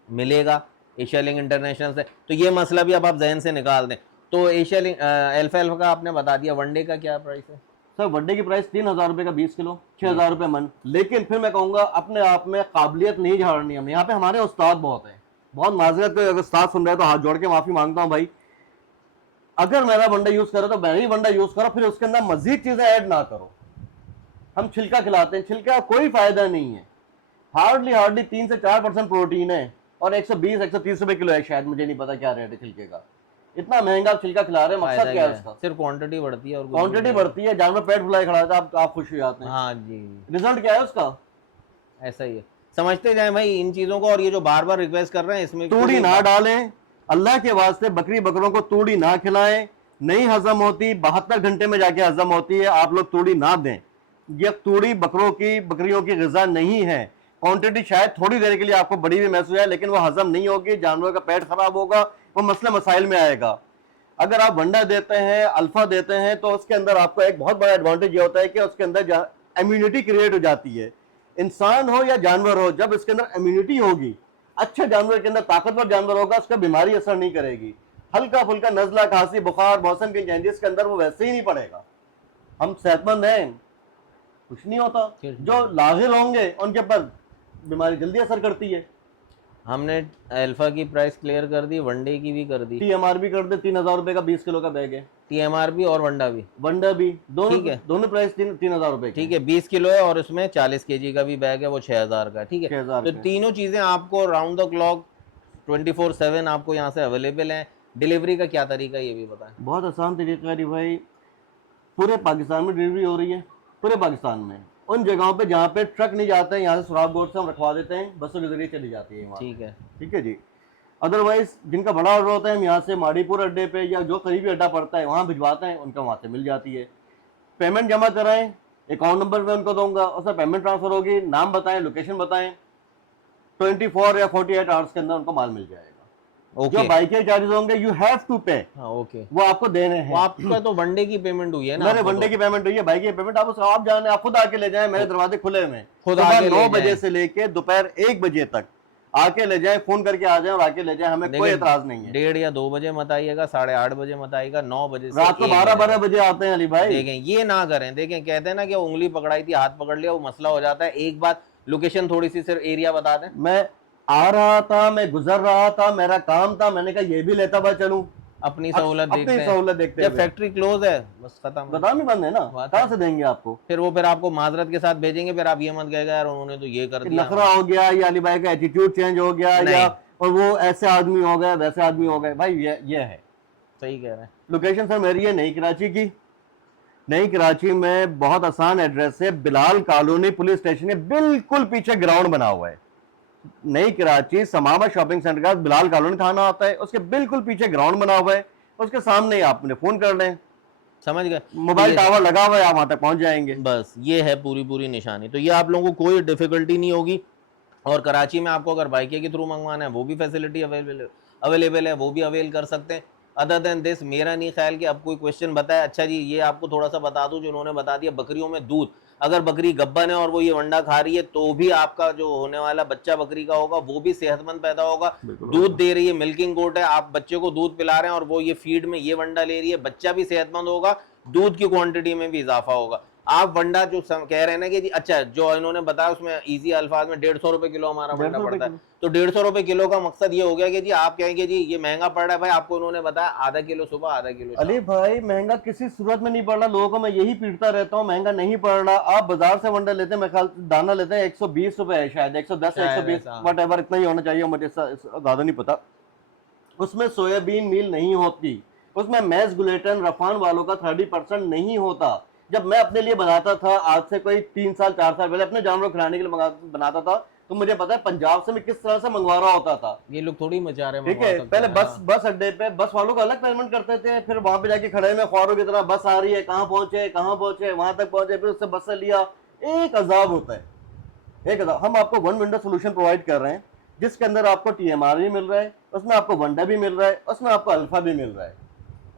मिलेगा एशिया लिंक इंटरनेशनल से, तो ये मसला भी अब आप जहन से निकाल दें। तो एशिया लिंक अल्फा का आपने बता दिया, वनडे का क्या प्राइस है? सर वनडे की प्राइस 3000 रुपए का 20 किलो, 6000 रुपए मन। लेकिन फिर मैं कहूंगा अपने आप में काबिलियत नहीं झाड़नी हमें, यहाँ पे हमारे उस्ताद बहुत हैं, बहुत माजरत, अगर उस्ताद सुन रहे हैं तो हाथ जोड़ के माफी मांगता हूँ भाई। अगर मेरा वनडा यूज करो तो मेरा ही वनडा यूज करो, फिर उसके अंदर मजीद चीजें ऐड ना करो। हम छिलका खिलाते हैं, छिलका कोई फायदा नहीं है, हार्डली 3 से 4% प्रोटीन है, और 120-130 रुपए किलो है शायद, मुझे नहीं पता क्या रेट है छिलके का। इतना महंगा आप छिलका खिला रहे हैं, मकसद क्या है उसका? सिर्फ क्वांटिटी बढ़ती है और कुछ क्वांटिटी नहीं। बढ़ती है, जानवर पेट फुलाए खड़ा था, आप खुश हो जाते हैं। हाँ जी, रिजल्ट क्या है उसका? ऐसा ही है, समझते जाए भाई इन चीजों को। और ये जो बार बार रिक्वेस्ट कर रहे हैं इसमें तूड़ी ना डालें, अल्लाह के वास्ते बकरी बकरों को तूड़ी ना खिलाएं, नहीं हजम होती, 72 घंटे में जाके हजम होती है, आप लोग तूड़ी ना दें। ये तूड़ी बकरियों की ग़िज़ा नहीं है। क्वांटिटी शायद थोड़ी देर के लिए आपको बड़ी भी महसूस है, लेकिन वो हजम नहीं होगी, जानवर का पेट खराब होगा, वो मसले मसाइल में आएगा। अगर आप वंडा देते हैं, अल्फा देते हैं, तो उसके अंदर आपको एक बहुत बड़ा एडवांटेज ये होता है कि उसके अंदर इम्यूनिटी क्रिएट हो जाती है। इंसान हो या जानवर हो, जब इसके अंदर इम्यूनिटी होगी, अच्छा जानवर के अंदर ताकतवर जानवर होगा, उसका बीमारी असर नहीं करेगी। हल्का फुल्का नजला, खांसी, बुखार, मौसम के चेंजेस के अंदर वो वैसे ही नहीं पड़ेगा। हम सेहतमंद हैं, कुछ नहीं होता। जो लागिर होंगे उनके ऊपर बीमारी जल्दी असर करती है। हमने अल्फा की प्राइस क्लियर कर दी, वनडे की भी कर दी, TMR भी कर दे, 3000 रुपए का 20 किलो का बैग है। TMR भी और वंडा भी, वंडा भी, ठीक है। दोनों प्राइस 3000 रुपए की। ठीक है, 20 किलो है और उसमें 40 केजी का भी बैग है, वो 6000 का। ठीक है, 6000 तो का। तीनों चीजें आपको राउंड द क्लॉक 24/7 आपको यहाँ से अवेलेबल हैं। डिलीवरी का क्या तरीका है ये भी बताएं। बहुत आसान तरीका है भाई, पूरे पाकिस्तान में डिलीवरी हो रही है, पूरे पाकिस्तान में। उन जगहों पे जहाँ पे ट्रक नहीं जाते हैं, यहाँ से सुराब बोर्ड से हम रखवा देते हैं, बसों के जरिए चली जाती है वहाँ। ठीक है जी। अदरवाइज जिनका बड़ा ऑर्डर होता है, हम यहाँ से माड़ीपुर अड्डे पे या जो करीबी अड्डा पड़ता है वहाँ भिजवाते हैं, उनका वहाँ से मिल जाती है। पेमेंट जमा कराएं, अकाउंट नंबर मैं उनको दूंगा, उससे पेमेंट ट्रांसफर होगी, नाम बताएं, लोकेशन बताएं, 24 या 48 आवर्स के अंदर उनको माल मिल जाएगा। जो बाइक के चार्जेस होंगे यू हैव टू पे, वो आपको देने हैं। आपका तो वनडे की पेमेंट हुई है ना? मेरे वनडे की पेमेंट हुई है, बाइक की पेमेंट आप जाने, आप खुद आके ले जाएं, मेरे दरवाजे खुले हुए हैं, सुबह 9 बजे से लेके दोपहर 1 बजे तक आके ले जाएं, फोन करके आ जाएं और आके ले जाएं, हमें कोई एतराज नहीं है। 1:30 या 2 बजे मत आइएगा, 8:30 बजे मत आइएगा, 9 बजे से रात को 12 बजे आते हैं अली भाई। देखें ये ना करें, देखें कहते हैं ना कि उंगली पकड़ाई थी हाथ पकड़ लिया, वो मसला हो जाता है। एक बात, लोकेशन थोड़ी सी सिर्फ एरिया बता दें। मैं आ रहा था, मैं गुजर रहा था, मेरा काम था, मैंने कहा ये भी लेता हुआ चलूं, अपनी सहूलत देखते हैं। जब फैक्ट्री क्लोज है बस खत्म, गोदाम ही बंद है ना, कहाँ से देंगे आपको? फिर आपको माजरत के साथ भेजेंगे, फिर आप ये मत कहेगा यार उन्होंने तो ये कर दिया, नखरा हो गया, या अली भाई का एटीट्यूड चेंज हो गया, या और वो ऐसे आदमी हो गए वैसे आदमी हो गए। भाई ये है, सही कह रहे हैं। लोकेशन सर मेरी है नई कराची की। नई कराची में बहुत आसान एड्रेस है, बिलाल कॉलोनी पुलिस स्टेशन के बिल्कुल पीछे ग्राउंड बना हुआ है। नई कराची समामा शॉपिंग सेंटर का बिलाल कॉलोनी थाना आता है, उसके बिल्कुल पीछे ग्राउंड बना हुआ है, उसके सामने ही आपने फोन कर लें, समझ गए, मोबाइल टावर लगा हुआ है, आप वहां तक पहुंच जाएंगे। बस ये है पूरी निशानी। तो ये आप लोगों को कोई डिफिकल्टी नहीं होगी। और कराची में आपको अगर बाइक के थ्रू मंगवाना है वो भी फैसिलिटी अवेलेबल है, वो भी अवेल कर सकते हैं। अदर देन दिस मेरा नहीं ख्याल कि अब कोई क्वेश्चन बताए। अच्छा जी, ये आपको थोड़ा सा बता दूं जो उन्होंने बता दिया, बकरियों में दूध, अगर बकरी गब्बन है और वो ये वंडा खा रही है तो भी आपका जो होने वाला बच्चा बकरी का होगा वो भी सेहतमंद पैदा होगा। दूध दे रही है, मिल्किंग गोट है, आप बच्चे को दूध पिला रहे हैं और वो ये फीड में ये वंडा ले रही है, बच्चा भी सेहतमंद होगा, दूध की क्वांटिटी में भी इजाफा होगा। आप वंडा जो कह रहे हैं ना कि जी अच्छा जो इन्होंने बताया उसमें इजी अल्फाज में 150 रुपए किलो हमारा वंडा पड़ता है, तो 150 रुपए किलो का मकसद ये हो गया कि जी आप कहेंगे जी ये महंगा पड़ रहा है, भाई आपको उन्होंने बताया आधा किलो सुबह आधा किलो अली भाई महंगा किसी सूरत में नहीं पड़ रहा, लोगों को मैं यही पीटता रहता हूँ, महंगा नहीं पड़ रहा। आप बाजार से वंडा लेते हैं, मैं ख्याल दाना लेते हैं 120 रुपए है शायद, 110 120 वट इतना ही होना चाहिए, मुझे ज्यादा नहीं पता। उसमें सोयाबीन मील नहीं होती, उसमें मैस ग्लूटेन रफान वालों का 30% नहीं होता। जब मैं अपने लिए बनाता था आज से कोई 3 साल 4 साल पहले अपने जानवरों को खिलाने के लिए बनाता था, तो मुझे पता है पंजाब से मैं किस तरह से मंगवा रहा होता था। ये लोग थोड़ी मचा रहे हैं, ठीक है, पहले बस अड्डे पे बस वालों को अलग पेमेंट करते थे, फिर वहां पे जाके खड़े में ख्वारों की तरह बस आ रही है, कहाँ पहुंचे वहां तक पहुंचे, फिर उससे बस से लिया, एक अजाब होता है, एक अजाब। हम आपको वन विंडो सोल्यूशन प्रोवाइड कर रहे हैं जिसके अंदर आपको TMR भी मिल रहा है, उसमें आपको वंडा भी मिल रहा है, उसमें आपको अल्फा भी मिल रहा है।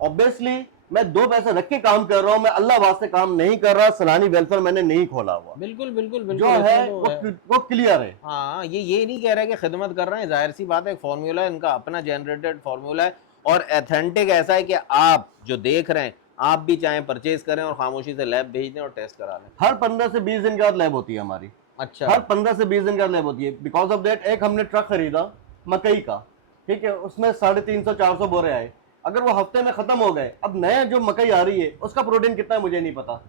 ऑब्वियसली मैं 2 पैसे रख के काम कर रहा हूं, मैं अल्लाह वास्ते काम नहीं कर रहा, सलानी वेलफेयर मैंने नहीं खोला हुआ। बिल्कुल बिल्कुल बिल्कुल जो है वो क्लियर है। हाँ, ये नहीं कह रहा है कि खिदमत कर रहे हैं, जाहिर सी बात है, एक फार्मूला है इनका अपना जनरेटेड फार्मूला है और ऑथेंटिक ऐसा है कि आप जो देख रहे हैं आप भी चाहे परचेज करें और खामोशी से लैब भेज दें और टेस्ट करा लें। हर 15 से 20 दिन के बाद लैब होती है हमारी। अच्छा, हर 15 से 20 दिन के बाद लैब होती है। बिकॉज ऑफ दैट एक हमने ट्रक खरीदा मकई का, ठीक है, उसमें 350-400 बोरे आए। अगर वो हफ्ते में खत्म हो गए, अब नया जो मकई आ रही है उसका प्रोटीन कितना है मुझे नहीं पता,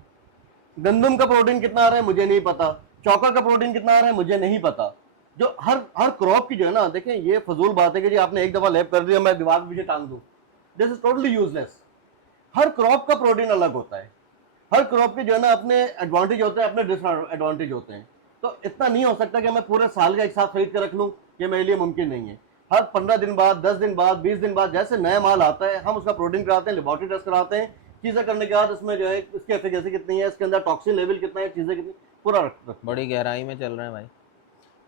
गंदम का प्रोटीन कितना आ रहा है मुझे नहीं पता, चौका का प्रोटीन कितना आ रहा है मुझे नहीं पता। जो हर क्रॉप की जो है ना, देखें ये फजूल बात है कि जी आपने एक दफा लैब कर दिया मैं दीवार के पीछे टांग दूं, this is totally useless. Her crop का प्रोटीन अलग होता है, हर क्रॉप के जो है ना अपने एडवांटेज होते हैं, अपने डिसएडवांटेज होते हैं। तो इतना नहीं हो सकता कि मैं पूरे साल का एक साथ खरीद कर रख लूं, ये मेरे लिए मुमकिन नहीं है। हर 15 दिन बाद, 10 दिन बाद, 20 दिन बाद जैसे नया माल आता है हम उसका प्रोटीन कराते हैं, लेबोरेटरी टेस्ट कराते हैं, चीजें करने के बाद उसमें जो है इसकी एफिकेसी कितनी है, इसके अंदर टॉक्सिन लेवल कितना है, चीजें कितनी, पूरा बड़ी गहराई में चल रहे हैं भाई,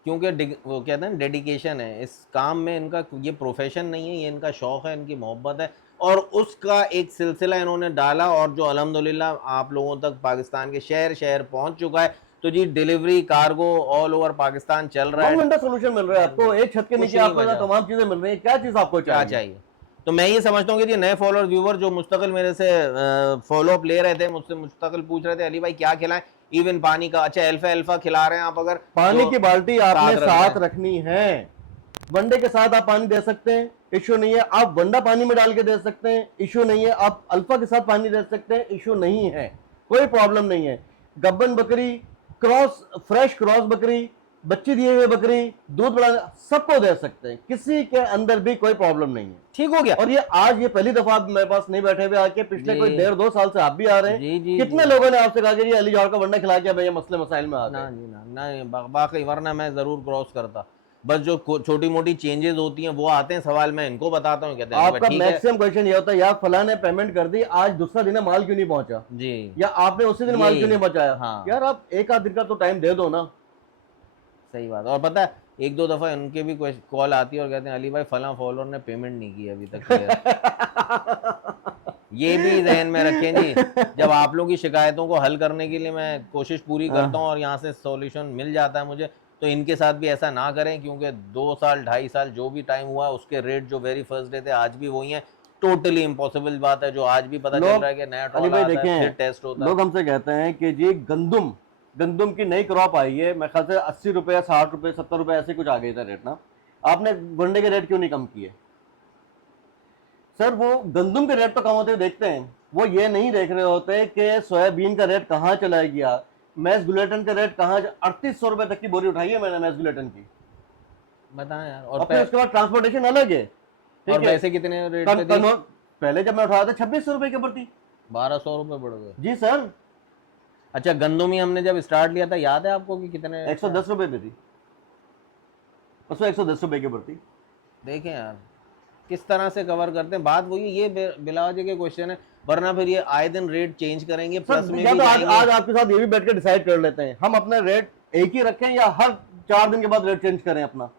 क्योंकि वो कहते हैं डेडिकेशन है इस काम में इनका, ये प्रोफेशन नहीं है, ये इनका शौक है, इनकी मोहब्बत है और उसका एक सिलसिला इन्होंने डाला और जो अल्हम्दुलिल्लाह आप लोगों तक पाकिस्तान के शहर शहर पहुंच चुका है। तो जी delivery cargo all over Pakistan चल रहा है, सोल्यूशन मिल रहा है आपको, एक छत के नीचे आपको तमाम चीजें मिल रही है। क्या चीज आपको क्या चाहिए? तो मैं ये समझता हूँ कि नए फॉलोअर व्यूवर जो मुस्तकिल मेरे से फॉलो अप ले रहे थे, मुझसे मुस्तकिल पूछ रहे थे अली भाई क्या खिलाएं, इवन पानी का, अच्छा अल्फा खिला रहे हैं आप, अगर पानी की बाल्टी आपने साथ रखनी है, वनडे के साथ आप पानी दे सकते हैं, इशू नहीं है। आप वंडा पानी में डाल के दे सकते हैं, इशू नहीं है। आप अल्फा के साथ पानी दे सकते हैं, इशू नहीं है, कोई प्रॉब्लम नहीं है। गब्बन बकरी, क्रॉस, फ्रेश क्रॉस बकरी, बच्ची दिए हुए बकरी, दूध बढ़ाने, सबको दे सकते हैं, किसी के अंदर भी कोई प्रॉब्लम नहीं है। ठीक हो गया। और ये आज ये पहली दफा आप मेरे पास नहीं बैठे हुए, आके पिछले कोई 1.5-2 साल से आप भी आ रहे हैं। कितने लोगों ने आपसे कहा कि जी अली जौहर का वंडा खिला के भैया मसले मसाइल में आ गए? ना बाकी, वरना मैं जरूर क्रॉस करता। बस जो छोटी मोटी चेंजेस होती हैं वो आते हैं, सवाल मैं इनको बताता हूँ, कहते हैं आपका मैक्सिमम क्वेश्चन ये होता है यार फलां ने पेमेंट कर दी, आज दूसरा दिन माल क्यों नहीं पहुंचा जी, या आपने उसी दिन माल क्यों नहीं पहुंचाया? हाँ। यार आप एक आध दिन का तो टाइम दे दो ना। सही बात। और पता है 1-2 दफा उनके भी कॉल आती है और कहते हैं अली भाई फलां फॉलोअर ने पेमेंट नहीं की अभी तक। ये भी जहन में रखें जी, जब आप लोगों की शिकायतों को हल करने के लिए मैं कोशिश पूरी करता हूँ और यहाँ से सॉल्यूशन मिल जाता है मुझे, तो इनके साथ भी ऐसा ना करें, क्योंकि 2 साल 2.5 साल जो भी टाइम हुआ उसके रेट जो वेरी फर्स्ट डे थे आज भी वही हैं। टोटली इम्पॉसिबल बात है जो आज भी पता चल रहा है कि नया ट्रॉल आता है, फिर टेस्ट होता है। लोग हमसे कहते हैं कि जी गंदम की नई क्रॉप आई है, मैं ख्याल से 80 रुपए, 60 रुपए, 70 रुपए ऐसे कुछ आ गए थे रेट ना, आपने वनडे के रेट क्यों नहीं कम किए? सर वो गंदम के रेट तो कम होते देखते हैं, वो ये नहीं देख रहे होते कि सोयाबीन का रेट कहाँ चला गया, मैस ग्लूटेन का रेट कहाँ, 3800 रुपए तक की बोरी उठाई है मैंने मैस ग्लूटेन की, बताएं यार। और फिर उसके बाद ट्रांसपोर्टेशन अलग है। और पैसे कितने रेट पे दिए? पहले जब मैं उठाया था 2600 रुपए के प्रति, 1200 रुपए बढ़ गए। जी सर। अच्छा गंदुमी हमने जब स्टार्ट लिया था याद है आपको कि कितने? 110 रुपए पे थी, उसमें 110 रुपए के प्रति। देखें यार किस तरह से कवर करते हैं, बात वही, ये बिलावजी के क्वेश्चन है, वरना फिर ये आए दिन रेट चेंज करेंगे, प्लस में भी आज आपके साथ ये भी बैठ के डिसाइड कर लेते हैं, हम अपना रेट एक ही रखें या हर 4 दिन के बाद रेट चेंज करें अपना।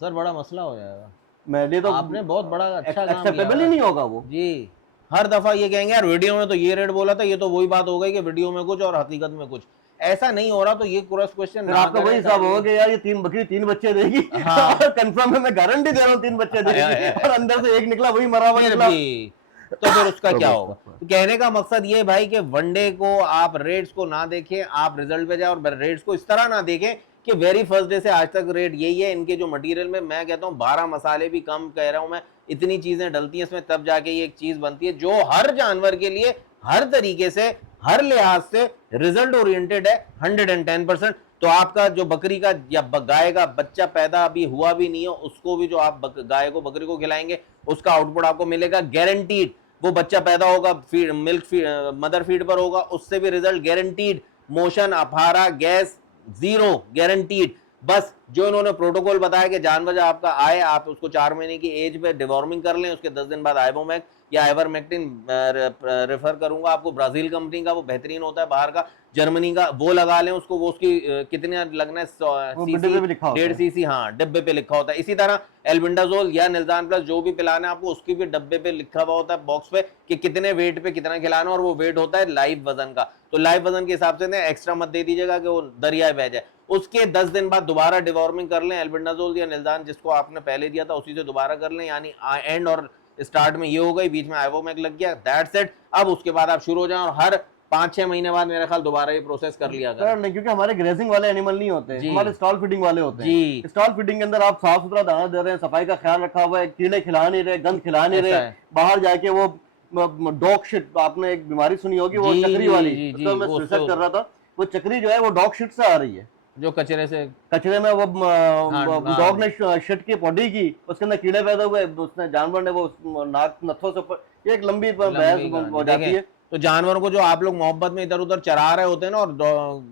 सर बड़ा मसला हो जाएगा। मेरे तो आपने बहुत बड़ा अच्छा काम एक्सेप्टेबल ही किया नहीं होगा वो। जी। हर दफा ये कहेंगे यार वीडियो में तो ये रेट बोला था, ये तो वही बात हो गई कि वीडियो में कुछ और हकीकत में कुछ। ऐसा नहीं हो रहा, तो ये क्रॉस क्वेश्चन फिर ना आपका करें वही हिसाब ताकि- होगा कि यार ये 3 बकरी 3 बच्चे देगी, हाँ। और कंफर्म है, मैं गारंटी दे रहा हूँ 3 बच्चे देगी, और अंदर से एक निकला वही मरा हुआ फिर निकला। भी तो फिर उसका तो क्या बस, होगा? बस। तो कहने का मकसद ये भाई कि वनडे को आप रेट्स को ना देखें, आप रिजल्ट पे जाए, और रेट्स को इस तरह ना देखें कि वेरी फर्स्ट डे से आज तक रेट यही है। इनके जो मटेरियल में मैं कहता हूँ 12 मसाले भी कम कह रहा हूँ मैं, इतनी चीजें डलती हैं इसमें, तब जाके ये एक चीज बनती है जो हर जानवर के लिए हर तरीके से हर लिहाज से रिजल्ट ओरिएंटेड है 110%। तो आपका जो बकरी का या गाय का बच्चा पैदा अभी हुआ भी नहीं हो, उसको भी जो आप गाय को बकरी को खिलाएंगे उसका आउटपुट आपको मिलेगा गारंटीड। वो बच्चा पैदा होगा फीड मिल्क मदर फीड पर होगा, उससे भी रिजल्ट गारंटीड। मोशन, अफारा, गैस जीरो गारंटीड। बस जो इन्होंने प्रोटोकॉल बताया कि जानवर जब आपका आए, आप उसको 4 महीने की एज पे डिवॉर्मिंग कर लें, उसके 10 दिन बाद आइवोमैक या आइवरमेक्टिन रेफर करूंगा आपको, ब्राजील कंपनी का, वो बेहतरीन होता है बाहर का, जर्मनी का, वो लगा लें उसको। वो उसकी कितने लगना है, वो डिब्बे पे लिखा होता है। 1.5 सीसी, हाँ डिब्बे पे लिखा होता है। इसी तरह एल्बेंडाजोल या निल्जान प्लस जो भी पिलाना है आपको, उसकी भी डब्बे पे लिखा हुआ होता है बॉक्स पे कि कितने वेट पे कितना खिलाना, और वो वेट होता है लाइव वजन का। तो लाइव वजन के हिसाब से एक्स्ट्रा मत दे दीजिएगा कि वो दरिया बह जाए। उसके 10 दिन बाद दोबारा डिवॉर्मिंग कर लें, एल्बेंडाजोल या निल्जान जिसको आपने पहले दिया था उसी से दोबारा कर लें, यानी एंड और स्टार्ट में ये हो गई, बीच में आइवोमैक लग गया, दैट्स इट। अब उसके बाद आप शुरू हो जाएं, और हर 5-6 महीने बाद मेरे ख्याल दोबारा ये प्रोसेस कर लिया सर नहीं, क्योंकि हमारे ग्रेजिंग वाले एनिमल नहीं होते, जी। हमारे स्टॉल फीडिंग वाले होते जी। हैं। स्टॉल फीडिंग के अंदर आप साफ सुथरा दाना दे रहे हैं, सफाई का ख्याल रखा हुआ है, कीड़े खिला नहीं रहे, गंद खिला नहीं ऐसा रहे। है। बाहर जाके वो डॉग शिट, आपने एक बीमारी सुनी होगी, वो जी, चक्री जी, वाली, जी, तो जी, मैं वो रिसर्च उसको- कर रहा था, वो चक्री जो है वो डॉग शिट से आ रही है, जो कचरे से कचरे में वो हाँ, डॉग ने शिट की पॉडी की, उसके अंदर कीड़े पैदा हुए, उसने जानवर ने वो नाक नथों से ऊपर, ये एक लंबी बहस हो जाती देखें, है। तो जानवरों को जो आप लोग मोहब्बत में इधर उधर चरा रहे होते हैं ना, और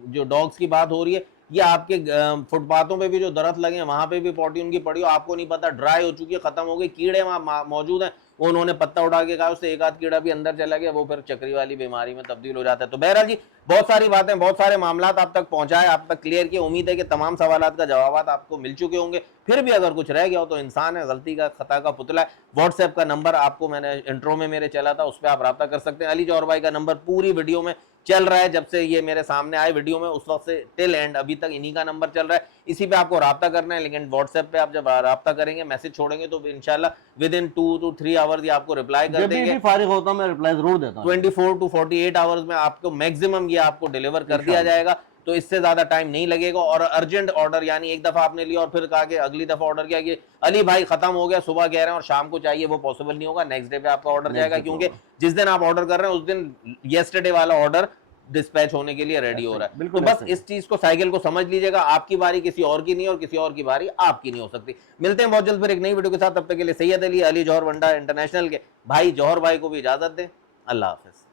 जो डॉग्स की बात हो रही है, ये आपके फुटपाथों पे भी जो दरख्त लगे हैं वहां पे भी पॉटी उनकी पड़ी हो, आपको नहीं पता, ड्राई हो चुकी है, खत्म हो गई, कीड़े वहां मौजूद हैं, वो उन्होंने पत्ता उठा के कहा, उससे एक आध कीड़ा भी अंदर चला गया, वो फिर चक्री वाली बीमारी में तब्दील हो जाता है। तो बहरहाल जी, बहुत सारी बातें, बहुत सारे मामला आप तक पहुंचाए, आप तक क्लियर किए। उम्मीद है कि तमाम सवालात का जवाब आपको मिल चुके होंगे। फिर भी अगर कुछ रह गया हो तो इंसान है, गलती का खता का पुतला है। व्हाट्सएप का नंबर आपको मैंने इंट्रो में मेरे चला था, उस पर आप रब्ता कर सकते हैं। अली जौहर भाई का नंबर पूरी वीडियो में चल रहा है, जब से ये मेरे सामने आए वीडियो में उस वक्त से टिल एंड अभी तक इन्हीं का नंबर चल रहा है, इसी पे आपको रब्ता करना है। लेकिन व्हाट्सएप पे आप जब रब्ता करेंगे, मैसेज छोड़ेंगे, तो इंशाल्लाह विद इन 2 to 3 आवर्स ये आपको रिप्लाई कर जब देंगे। भी फारिग होता हूं मैं रिप्लाई जरूर देता हूं। 24 to 48 आवर्स में आपको मैक्सिमम ये आपको डिलीवर कर दिया जाएगा, तो इससे ज्यादा टाइम नहीं लगेगा। और अर्जेंट ऑर्डर, यानी एक दफा आपने लिया और फिर कहा कि अगली दफा ऑर्डर किया कि अली भाई खत्म हो गया, सुबह कह रहे हैं और शाम को चाहिए, वो पॉसिबल नहीं होगा। नेक्स्ट डे पे आपका ऑर्डर जाएगा, क्योंकि जिस दिन आप ऑर्डर कर रहे हैं उस दिन येस्टरडे वाला ऑर्डर डिस्पैच होने के लिए रेडी हो रहा है। तो बस इस चीज को, साइकिल को समझ लीजिएगा, आपकी बारी किसी और की नहीं और किसी और की बारी आपकी नहीं हो सकती। मिलते हैं बहुत जल्द फिर एक नई वीडियो के साथ, तब तक के लिए सैयद अली जौहर वंडा इंटरनेशनल के भाई जौहर भाई को भी इजाजत दें। अल्लाह हाफिज।